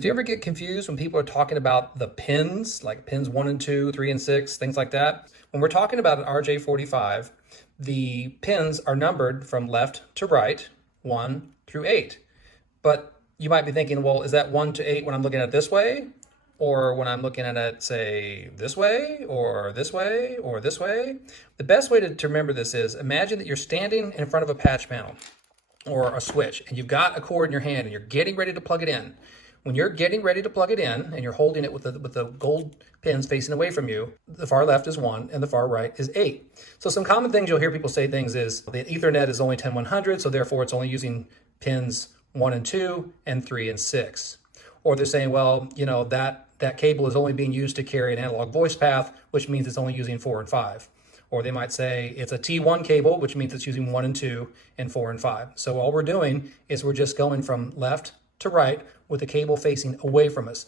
Do you ever get confused when people are talking about the pins, like pins 1 and 2, 3 and 6, things like that? When we're talking about an RJ45, the pins are numbered from left to right, 1 through 8. But you might be thinking, well, is that 1 to 8 when I'm looking at it this way? Or when I'm looking at it, say, this way, or this way, or this way? The best way to remember this is, imagine that you're standing in front of a patch panel or a switch, and you've got a cord in your hand and you're getting ready to plug it in. When you're getting ready to plug it in and you're holding it with the gold pins facing away from you, the far left is 1 and the far right is 8. So some common things you'll hear people say things is the Ethernet is only 10100, so therefore it's only using pins 1 and 2 and 3 and 6. Or they're saying, well, you know, that cable is only being used to carry an analog voice path, which means it's only using 4 and 5. Or they might say it's a T1 cable, which means it's using 1 and 2 and 4 and 5. So all we're doing is we're just going from left to right with the cable facing away from us.